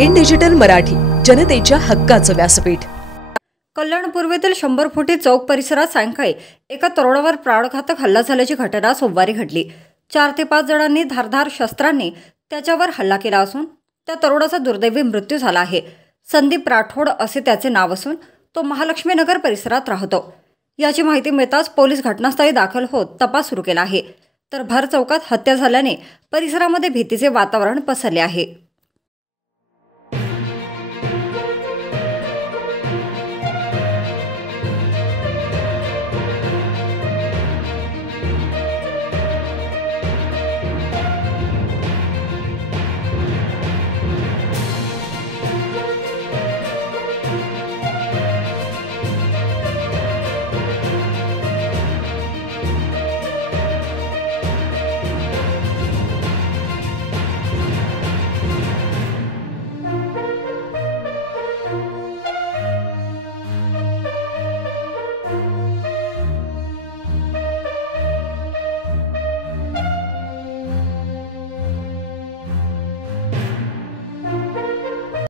In digital Marathi, जनतेच्या हक्काचं व्यासपीठ। कल्याण पूर्वेतील 100 फुटी चौक परिसरात सायंकाळी एका तरुणावर प्राणघातक हल्ला झाल्याची घटना सोमवारी घडली। 4 ते 5 जणांनी धारदार शस्त्रांनी त्याच्यावर हल्ला केला असून त्या तरुणाचा दुर्दैवी मृत्यू झाला आहे। संदीप राठोड असे त्याचे नाव असून तो महालक्ष्मी नगर परिसरात राहतो। याची माहिती मिळताच पोलीस घटनास्थळी दाखल होत तपास सुरू केला आहे। तर भर चौकात हत्या झाल्याने परिसरामध्ये भीतीचे वातावरण पसरले आहे।